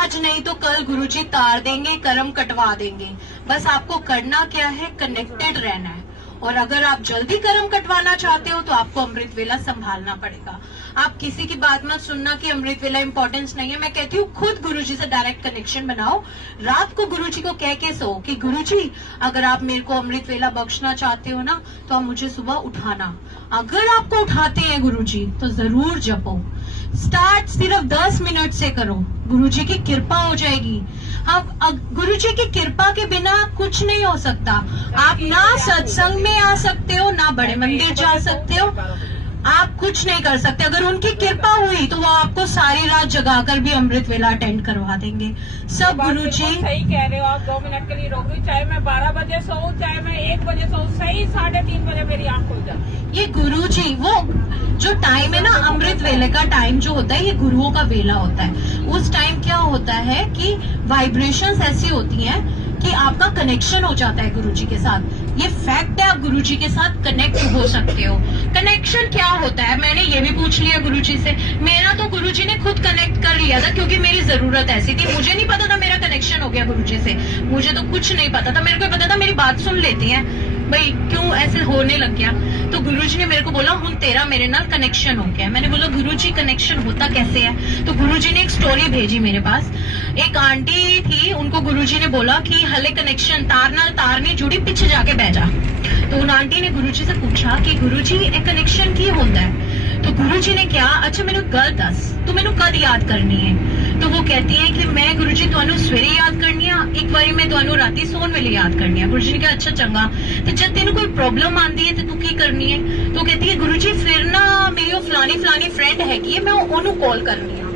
आज नहीं तो कल गुरुजी तार देंगे, कर्म कटवा देंगे। बस आपको करना क्या है, कनेक्टेड रहना है। और अगर आप जल्दी कर्म कटवाना चाहते हो तो आपको अमृत वेला संभालना पड़ेगा। आप किसी की बात मत सुनना कि अमृत वेला इंपॉर्टेंस नहीं है। मैं कहती हूँ खुद गुरुजी से डायरेक्ट कनेक्शन बनाओ। रात को गुरुजी को कह के सो कि गुरुजी अगर आप मेरे को अमृत वेला बख्शना चाहते हो ना तो आप मुझे सुबह उठाना। अगर आपको उठाते हैं गुरुजी तो जरूर जपो। स्टार्ट सिर्फ 10 मिनट से करो, गुरुजी की कृपा हो जाएगी। हम गुरुजी की कृपा के बिना कुछ नहीं हो सकता। आप ना सत्संग में आ सकते हो, ना बड़े मंदिर जा सकते हो, आप कुछ नहीं कर सकते। अगर उनकी कृपा हुई तो वो आपको सारी रात जगाकर भी अमृत वेला अटेंड करवा देंगे। सब गुरुजी सही कह रहे हो आप। 2 मिनट के लिए रोक लो, चाहे मैं 12 बजे सोऊं, चाहे मैं 1 बजे सोऊं, सही 3:30 बजे मेरी आंख खुल जाए। ये गुरुजी वो जो टाइम है ना, अमृत वेले का टाइम जो होता है ये गुरुओं का वेला होता है। उस टाइम क्या होता है कि वाइब्रेशंस ऐसी होती हैं कि आपका कनेक्शन हो जाता है गुरुजी के साथ। ये फैक्ट है, आप गुरुजी के साथ कनेक्ट हो सकते हो। कनेक्शन क्या होता है मैंने ये भी पूछ लिया गुरुजी से। मेरा तो गुरुजी ने खुद कनेक्ट कर लिया था क्योंकि मेरी जरूरत ऐसी थी। मुझे नहीं पता था मेरा कनेक्शन हो गया गुरुजी से, मुझे तो कुछ नहीं पता था। मेरे को पता था मेरी बात सुन लेते हैं, भाई क्यों ऐसे होने लग गया। तो गुरुजी ने मेरे को बोला हुन तेरा मेरे नाल कनेक्शन हो गया। मैंने बोला गुरुजी कनेक्शन होता कैसे है। तो गुरुजी ने एक स्टोरी भेजी मेरे पास। एक आंटी थी, उनको गुरुजी ने बोला कि हले कनेक्शन तार नाल तार नहीं जुड़ी, पीछे जाके बैठ जा। तो उन आंटी ने गुरुजी से पूछा कि गुरुजी एक कनेक्शन की होता है। तो गुरुजी ने क्या, अच्छा मैंने गल दस तू मैनू कद याद करनी है। तो वो कहती है कि मैं गुरुजी तुहानू सवेरे याद करनी है, एक बारी मैं तुहानू राती सोन वेले याद करनी है। गुरुजी ने कहा अच्छा चंगा, ते जब तेनू कोई प्रॉब्लम आंदी है ते तू की करनी है। तो कहती है गुरुजी फिर ना मेरी वो फलानी फ्रेंड हैगी है, मैं ओनू कॉल करनी है।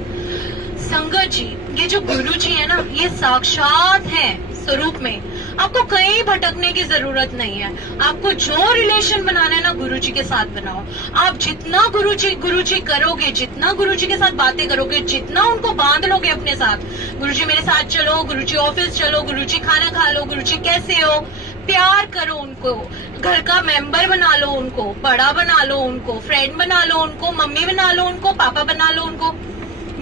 संगत जी, ये जो गुरुजी है ना ये साक्षात है स्वरूप में। आपको कहीं भटकने की जरूरत नहीं है। आपको जो रिलेशन बनाना है ना गुरुजी के साथ बनाओ। आप जितना गुरुजी करोगे, जितना गुरुजी के साथ बातें करोगे, जितना उनको बांध लोगे अपने साथ, गुरुजी मेरे साथ चलो, गुरुजी ऑफिस चलो, गुरुजी खाना खा लो, गुरुजी कैसे हो, प्यार करो उनको, घर का मेंबर बना लो उनको, बड़ा बना लो उनको, फ्रेंड बना लो उनको, मम्मी बना लो उनको, पापा बना लो उनको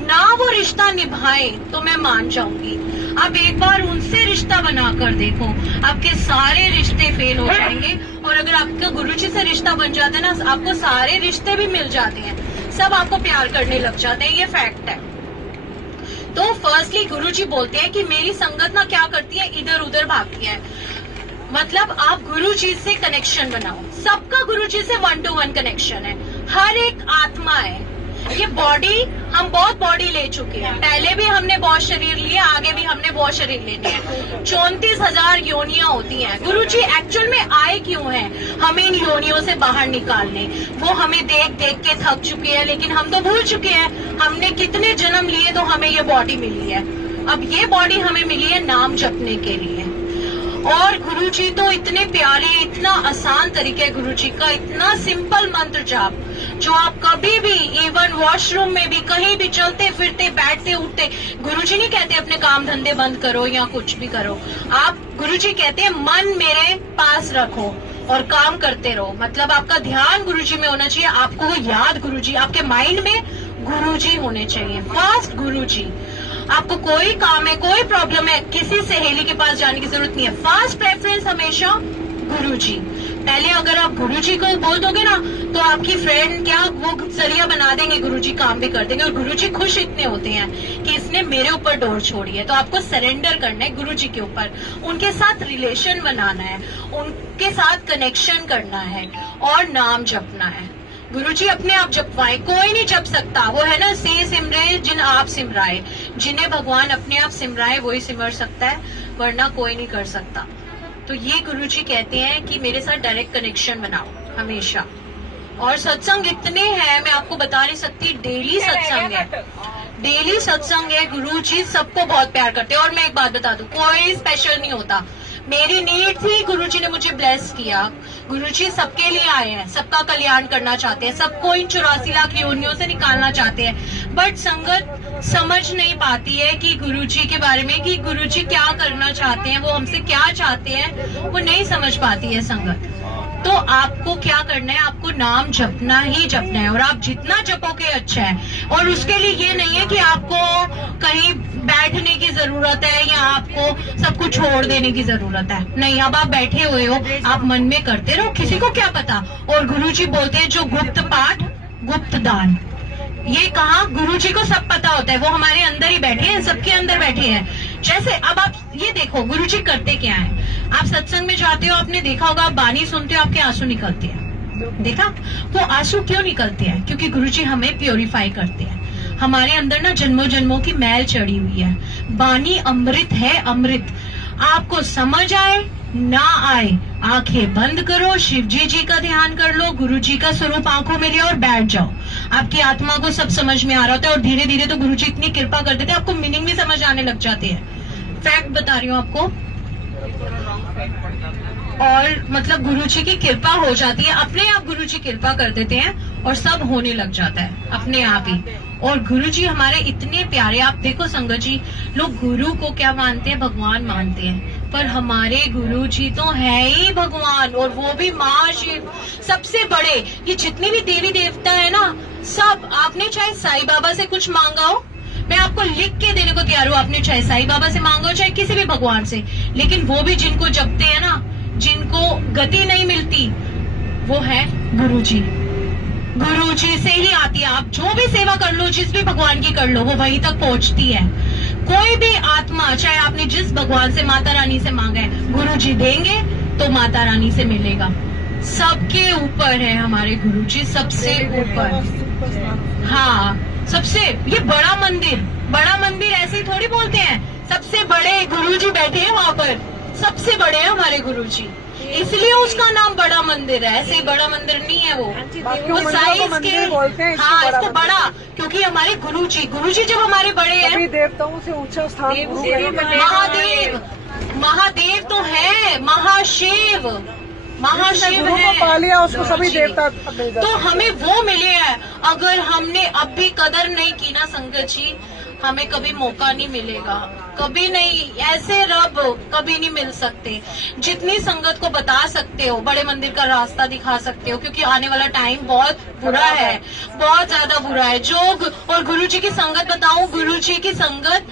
ना। वो रिश्ता निभाए तो मैं मान जाऊंगी। आप एक बार उनसे रिश्ता बनाकर देखो, आपके सारे रिश्ते फेल हो जाएंगे। और अगर आपका गुरुजी से रिश्ता बन जाता है ना, आपको सारे रिश्ते भी मिल जाते हैं, सब आपको प्यार करने लग जाते हैं। ये फैक्ट है। तो फर्स्टली गुरुजी बोलते हैं कि मेरी संगत ना क्या करती है, इधर उधर भागती है। मतलब आप गुरुजी से कनेक्शन बनाओ। सबका गुरुजी से 1 to 1 कनेक्शन है। हर एक आत्मा है। ये बॉडी, हम बहुत बॉडी ले चुके हैं, पहले भी हमने बहुत शरीर लिए, आगे भी हमने बहुत शरीर लेने हैं। 34,000 योनियां होती हैं। गुरुजी एक्चुअल में आए क्यों हैं, हमें इन योनियों से बाहर निकालने। वो हमें देख देख के थक चुके हैं, लेकिन हम तो भूल चुके हैं हमने कितने जन्म लिए तो हमें ये बॉडी मिली है। अब ये बॉडी हमें मिली है नाम जपने के लिए। और गुरुजी तो इतने प्यारे, इतना आसान तरीका है गुरुजी का, इतना सिंपल मंत्र जाप जो आप कभी भी, इवन वॉशरूम में भी, कहीं भी चलते फिरते बैठते उठते, गुरुजी नहीं कहते अपने काम धंधे बंद करो या कुछ भी करो। आप गुरुजी कहते हैं मन मेरे पास रखो और काम करते रहो। मतलब आपका ध्यान गुरुजी में होना चाहिए, आपको वो याद गुरुजी, आपके माइंड में गुरुजी होने चाहिए। फर्स्ट गुरुजी। आपको कोई काम है, कोई प्रॉब्लम है, किसी सहेली के पास जाने की जरूरत नहीं है। फर्स्ट प्रेफरेंस हमेशा गुरुजी। पहले अगर आप गुरुजी को बोल दोगे ना तो आपकी फ्रेंड क्या वो जरिया बना देंगे, गुरुजी काम भी कर देंगे। और गुरुजी खुश इतने होते हैं कि इसने मेरे ऊपर डोर छोड़ी है। तो आपको सरेंडर करना है गुरुजी के ऊपर, उनके साथ रिलेशन बनाना है, उनके साथ कनेक्शन करना है और नाम जपना है। गुरुजी अपने आप जपवाए, कोई नहीं जप सकता। वो है ना, से सिमरे जिन आप सिमराए। जिन्हें भगवान अपने आप सिमराए वही सिमर सकता है, वरना कोई नहीं कर सकता। तो ये गुरुजी कहते हैं कि मेरे साथ डायरेक्ट कनेक्शन बनाओ हमेशा। और सत्संग इतने हैं मैं आपको बता नहीं सकती। डेली सत्संग है, डेली सत्संग है। गुरुजी सबको बहुत प्यार करते हैं। और मैं एक बात बता दूं, कोई स्पेशल नहीं होता। मेरी नीड थी, गुरुजी ने मुझे ब्लेस किया। गुरुजी सबके लिए आए हैं, सबका कल्याण करना चाहते हैं, सबको इन 84 लाख योनियों से निकालना चाहते हैं। बट संगत समझ नहीं पाती है कि गुरुजी के बारे में, कि गुरुजी क्या करना चाहते हैं, वो हमसे क्या चाहते हैं, वो नहीं समझ पाती है संगत। तो आपको क्या करना है, आपको नाम जपना ही जपना है, और आप जितना जपोगे अच्छा है। और उसके लिए ये नहीं है कि आपको कहीं बैठने की जरूरत है या आपको सब कुछ छोड़ देने की जरूरत है, नहीं। अब आप बैठे हुए हो, आप मन में करते रहो, किसी को क्या पता। और गुरुजी बोलते हैं जो गुप्त पाठ गुप्त दान, ये कहा गुरुजी को सब पता होता है, वो हमारे अंदर ही बैठे हैं, सबके अंदर बैठे हैं। जैसे अब आप ये देखो गुरुजी करते क्या है, आप सत्संग में जाते हो, आपने देखा होगा, आप बानी सुनते हो, आपके आंसू निकलते हैं, देखा? वो आंसू क्यों निकलते हैं? क्योंकि गुरुजी हमें प्योरीफाई करते हैं। हमारे अंदर ना जन्मों जन्मों की मैल चढ़ी हुई है। बानी अमृत है, अमृत। आपको समझ आए ना आए, आंखें बंद करो, शिव जी का ध्यान कर लो, गुरु जी का स्वरूप आंखों में लिया और बैठ जाओ। आपकी आत्मा को सब समझ में आ रहा होता है, और धीरे धीरे तो गुरु जी इतनी कृपा कर देते हैं, आपको मीनिंग भी समझ आने लग जाते हैं। फैक्ट बता रही हूँ आपको। और मतलब गुरु जी की कृपा हो जाती है, अपने आप गुरु जी कृपा कर देते हैं और सब होने लग जाता है अपने आप ही। और गुरु जी हमारे इतने प्यारे, आप देखो संगत जी, लोग गुरु को क्या मानते हैं? भगवान मानते हैं, पर हमारे गुरु जी तो है ही भगवान, और वो भी महाशिव, सबसे बड़े। ये जितने भी देवी देवता है ना, सब, आपने चाहे साईं बाबा से कुछ मांगा हो, मैं आपको लिख के देने को तैयार हूँ, आपने चाहे साईं बाबा से मांगा हो, चाहे किसी भी भगवान से, लेकिन वो भी जिनको जपते हैं ना, जिनको गति नहीं मिलती, वो है गुरु जी। गुरु जी से ही आती है। आप जो भी सेवा कर लो, जिस भी भगवान की कर लो, वो वहीं तक पहुंचती है। कोई भी आत्मा, चाहे आपने जिस भगवान से, माता रानी से मांगा है, गुरु जी देंगे तो माता रानी से मिलेगा। सबके ऊपर है हमारे गुरु जी, सबसे ऊपर। हाँ, सबसे, ये बड़ा मंदिर ऐसे ही थोड़ी बोलते हैं, सबसे बड़े गुरु जी बैठे हैं वहाँ पर, सबसे बड़े हैं हमारे गुरु जी, इसलिए उसका नाम बड़ा मंदिर है। ऐसे ही बड़ा मंदिर नहीं है वो साइज के। हाँ, इसको बड़ा, क्योंकि हमारे गुरु जी जब हमारे बड़े हैं, देवताओं से ऊंचा स्थान महादेव तो है, महाशिव है, पा लिया उसको सभी देवता। तो हमें वो मिले हैं। अगर हमने अब भी कदर नहीं की ना संगत जी, हमें कभी मौका नहीं मिलेगा, कभी नहीं। ऐसे रब कभी नहीं मिल सकते। जितनी संगत को बता सकते हो, बड़े मंदिर का रास्ता दिखा सकते हो, क्योंकि आने वाला टाइम बहुत बुरा है, बहुत ज्यादा बुरा है। जोग और गुरुजी की संगत बताऊं, गुरुजी की संगत,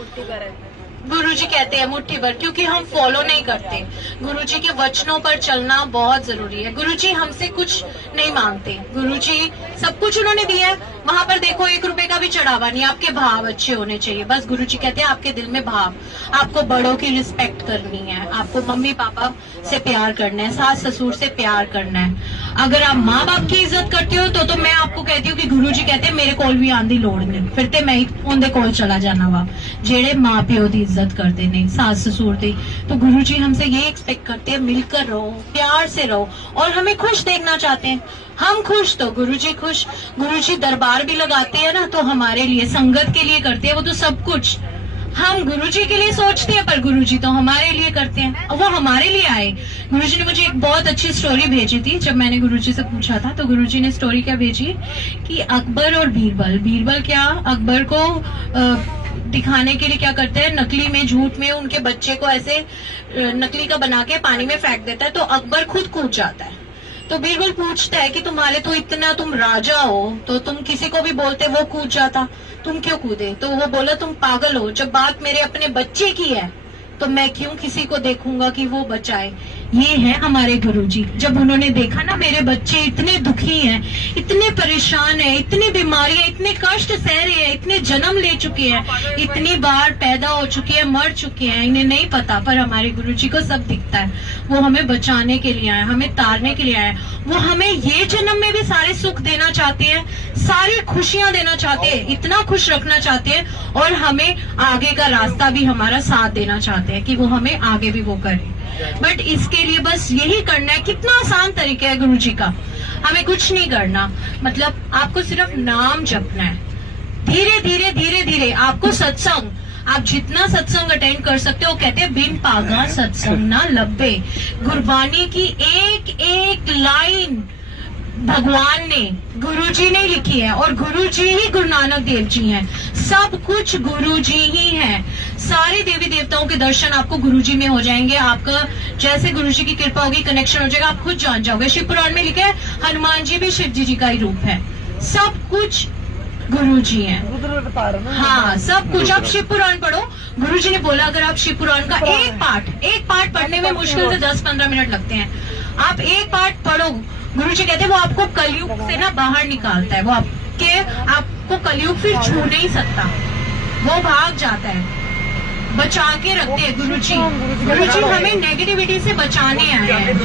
गुरुजी कहते हैं मुट्ठी भर, क्योंकि हम फॉलो नहीं करते। गुरुजी के वचनों पर चलना बहुत जरूरी है। गुरुजी हमसे कुछ नहीं मांगते, गुरुजी सब कुछ उन्होंने दिया है। वहां पर देखो 1 रुपए का भी चढ़ावा नहीं, आपके भाव अच्छे होने चाहिए। बस गुरुजी कहते हैं आपके दिल में भाव, आपको बड़ों की रिस्पेक्ट करनी है, आपको मम्मी पापा से प्यार करना है, सास ससुर से प्यार करना है। अगर आप माँ बाप की इज्जत करते हो तो मैं आपको कहती हूँ कि गुरुजी कहते हैं मेरे कोल भी आंधी लोड़ नहीं, फिर ते मैं उनके कोल चला जाना वा जेड़े माँ प्यो की इज्जत करते नहीं, सास ससुर दी। तो गुरुजी हमसे ये एक्सपेक्ट करते हैं, मिलकर रहो, प्यार से रहो, और हमें खुश देखना चाहते हैं। हम खुश तो गुरुजी खुश। गुरुजी दरबार भी लगाते हैं ना, तो हमारे लिए, संगत के लिए करते हैं, वो तो सब कुछ हम गुरुजी के लिए सोचते हैं, पर गुरुजी तो हमारे लिए करते हैं। वो हमारे लिए आए। गुरुजी ने मुझे एक बहुत अच्छी स्टोरी भेजी थी। जब मैंने गुरुजी से पूछा था, तो गुरुजी ने स्टोरी क्या भेजी कि अकबर और बीरबल क्या अकबर को दिखाने के लिए क्या करते हैं, नकली में, झूठ में उनके बच्चे को ऐसे नकली का बना के पानी में फेंक देता है, तो अकबर खुद कूद जाता है। तो बीरबल पूछता है कि तुम्हारे तो इतना, तुम राजा हो, तो तुम किसी को भी बोलते वो कूद जाता, तुम क्यों कूदे? तो वो बोला तुम पागल हो, जब बात मेरे अपने बच्चे की है तो मैं क्यों किसी को देखूंगा कि वो बचाए। ये है हमारे गुरुजी। जब उन्होंने देखा ना मेरे बच्चे इतने दुखी हैं, इतने परेशान हैं, इतनी बीमारियां, इतने कष्ट सह रहे हैं, इतने जन्म ले चुके हैं, इतनी बार पैदा हो चुके हैं, मर चुके हैं, इन्हें नहीं पता, पर हमारे गुरुजी को सब दिखता है। वो हमें बचाने के लिए आए, हमें तारने के लिए आए। वो हमें ये जन्म में भी सारे सुख देना चाहते हैं, सारी खुशियां देना चाहते हैं, इतना खुश रखना चाहते हैं, और हमें आगे का रास्ता भी हमारा साथ देना चाहते हैं कि वो हमें आगे भी वो करे। बट इसके लिए बस यही करना है। कितना आसान तरीका है गुरुजी का, हमें कुछ नहीं करना, मतलब आपको सिर्फ नाम जपना है। धीरे धीरे धीरे धीरे आपको सत्संग, आप जितना सत्संग अटेंड कर सकते हो, कहते हैं बिन पागा सत्संग ना लब्बे। गुरबानी की एक एक लाइन भगवान ने, गुरुजी ने लिखी है, और गुरुजी ही गुरु नानक देव जी हैं। सब कुछ गुरुजी ही है। सारे देवी देवताओं के दर्शन आपको गुरुजी में हो जाएंगे। आपका जैसे गुरुजी की कृपा होगी, कनेक्शन हो जाएगा, आप खुद जान जाओगे। शिव पुराण में लिखा है हनुमान जी भी शिव जी का ही रूप है, सब कुछ गुरुजी हैं। रुद्र बता रहे ना। हाँ, सब कुछ। आप शिव पुराण पढ़ो, गुरुजी ने बोला अगर आप शिव पुराण का एक पाठ पढ़ने में मुश्किल से 10-15 मिनट लगते हैं, आप एक पाठ पढ़ो, गुरुजी कहते हैं वो आपको कलयुग से ना बाहर निकालता है, वो आपको कलयुग फिर छू नहीं सकता, वो भाग जाता है, बचा के रखते हैं गुरुजी। गुरुजी हमें नेगेटिविटी से बचाने आए हैं,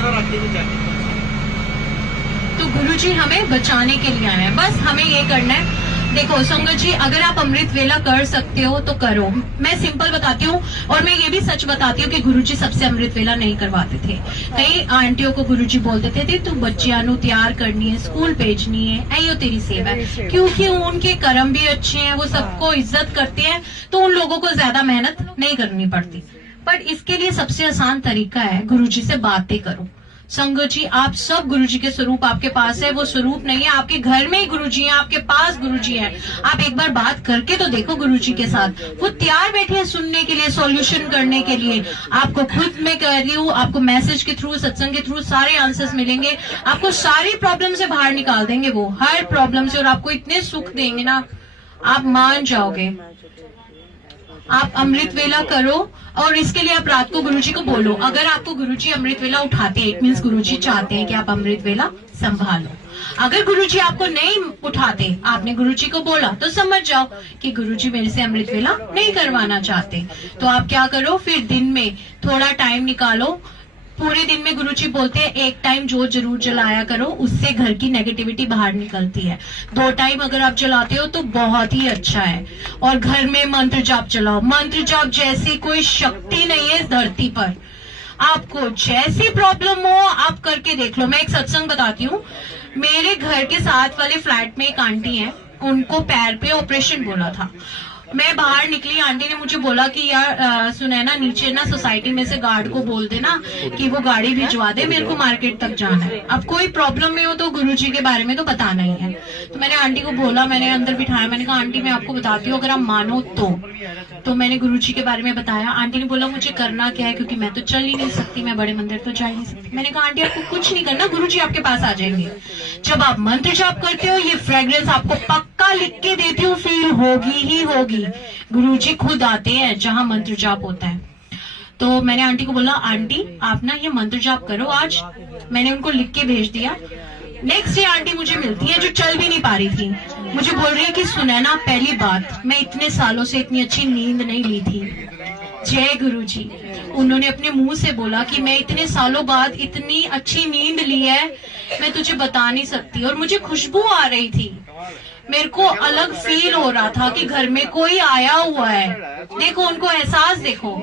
तो गुरुजी हमें बचाने के लिए आए हैं। बस हमें ये करना है। देखो संगत जी, अगर आप अमृत वेला कर सकते हो तो करो। मैं सिंपल बताती हूँ, और मैं ये भी सच बताती हूँ कि गुरुजी सबसे अमृत वेला नहीं करवाते थे। कई आंटियों को गुरुजी बोलते थे तू बच्चियां नु तैयार करनी है, स्कूल भेजनी है, ऐयो तेरी सेवा है, क्योंकि उनके कर्म भी अच्छे हैं, वो सबको इज्जत करते हैं, तो उन लोगों को ज्यादा मेहनत नहीं करनी पड़ती। पर इसके लिए सबसे आसान तरीका है, गुरुजी से बातें करो। संगत जी, आप सब गुरुजी के स्वरूप आपके पास है, वो स्वरूप नहीं है, आपके घर में ही गुरुजी हैं, आपके पास गुरुजी हैं। आप एक बार बात करके तो देखो गुरुजी के साथ, वो तैयार बैठे हैं सुनने के लिए, सॉल्यूशन करने के लिए। आपको खुद में कह रही हूँ, आपको मैसेज के थ्रू, सत्संग के थ्रू सारे आंसर्स मिलेंगे, आपको सारी प्रॉब्लम से बाहर निकाल देंगे वो, हर प्रॉब्लम से, और आपको इतने सुख देंगे ना, आप मान जाओगे। आप अमृत वेला करो, और इसके लिए आप रात को गुरुजी को बोलो। अगर आपको गुरुजी अमृत वेला उठाते हैं, इट मीन्स गुरुजी चाहते हैं कि आप अमृत वेला संभालो। अगर गुरुजी आपको नहीं उठाते, आपने गुरुजी को बोला, तो समझ जाओ कि गुरुजी मेरे से अमृत वेला नहीं करवाना चाहते। तो आप क्या करो, फिर दिन में थोड़ा टाइम निकालो। पूरे दिन में गुरुजी बोलते हैं एक टाइम जोत जरूर जलाया करो, उससे घर की नेगेटिविटी बाहर निकलती है। 2 टाइम अगर आप जलाते हो तो बहुत ही अच्छा है। और घर में मंत्र जाप चलाओ। मंत्र जाप जैसी कोई शक्ति नहीं है इस धरती पर। आपको जैसी प्रॉब्लम हो आप करके देख लो। मैं एक सत्संग बताती हूँ। मेरे घर के साथ वाले फ्लैट में एक आंटी है, उनको पैर पे ऑपरेशन बोला था। मैं बाहर निकली, आंटी ने मुझे बोला कि यार सुनैना, नीचे ना सोसाइटी में से गार्ड को बोल देना कि वो गाड़ी भिजवा दे, मेरे को मार्केट तक जाना है। अब कोई प्रॉब्लम में हो तो गुरुजी के बारे में तो बताना ही है। तो मैंने आंटी को बोला, मैंने अंदर बिठाया, मैंने कहा आंटी मैं आपको बताती हूँ, अगर आप मानो तो मैंने गुरुजी के बारे में बताया। आंटी ने बोला मुझे करना क्या है, क्योंकि मैं तो चल ही नहीं सकती, मैं बड़े मंदिर तो जा ही नहीं सकती। मैंने कहा आंटी आपको कुछ नहीं करना, गुरुजी आपके पास आ जाएंगे। जब आप मंत्र जाप करते हो, ये फ्रेग्रेंस आपको पक्का लिख के देती हूँ, फील होगी ही होगी। गुरुजी खुद आते हैं जहां मंत्र जाप होता है। तो मैंने आंटी को बोला आंटी आप ना ये मंत्र जाप करो आज। मैंने उनको लिख के भेज दिया। नेक्स्ट डे आंटी मुझे मिलती है, जो चल भी नहीं पा रही थी। मुझे बोल रही है कि सुनैना, पहली बात, मैं इतने सालों से इतनी अच्छी नींद नहीं ली थी। जय गुरुजी। उन्होंने अपने मुंह से बोला कि मैं इतने सालों बाद इतनी अच्छी नींद ली है, मैं तुझे बता नहीं सकती। और मुझे खुशबू आ रही थी, मेरे को अलग फील हो रहा था कि घर में कोई आया हुआ है। देखो उनको एहसास देखो।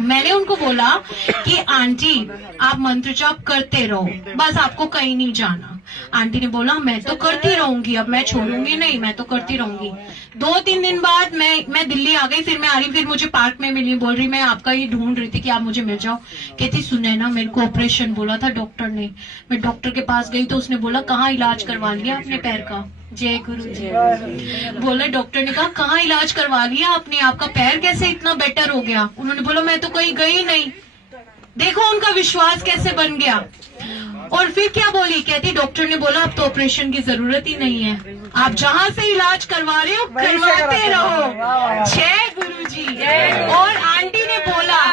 मैंने उनको बोला कि आंटी आप मंत्र जाप करते रहो, बस आपको कहीं नहीं जाना। आंटी ने बोला मैं तो करती रहूंगी, अब मैं छोड़ूंगी नहीं, मैं तो करती रहूंगी। 2-3 दिन बाद मैं दिल्ली आ गई। फिर मैं आ रही, फिर मुझे पार्क में मिली, बोल रही मैं आपका ही ढूंढ रही थी कि आप मुझे मिल जाओ। कहती सुनैना मेरे को ऑपरेशन बोला था डॉक्टर ने। मैं डॉक्टर के पास गई तो उसने बोला कहाँ इलाज करवा लिया अपने पैर का। जय गुरु जी। बोला डॉक्टर ने कहा कहाँ इलाज करवा लिया आपने, आपका पैर कैसे इतना बेटर हो गया। उन्होंने बोला मैं तो कहीं गई नहीं। देखो उनका विश्वास कैसे बन गया। और फिर क्या बोली, कहती डॉक्टर ने बोला अब तो ऑपरेशन की जरूरत ही नहीं है, आप जहाँ से इलाज करवा रहे हो करवाते रहो। जय गुरुजी। और आंटी ने बोला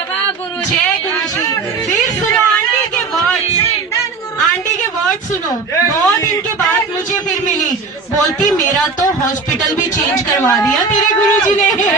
जय गुरुजी। फिर सुनो आंटी के वर्ड सुनो। 2 दिन के बाद मुझे फिर मिली, बोलती मेरा तो हॉस्पिटल भी चेंज करवा दिया तेरे गुरुजी ने।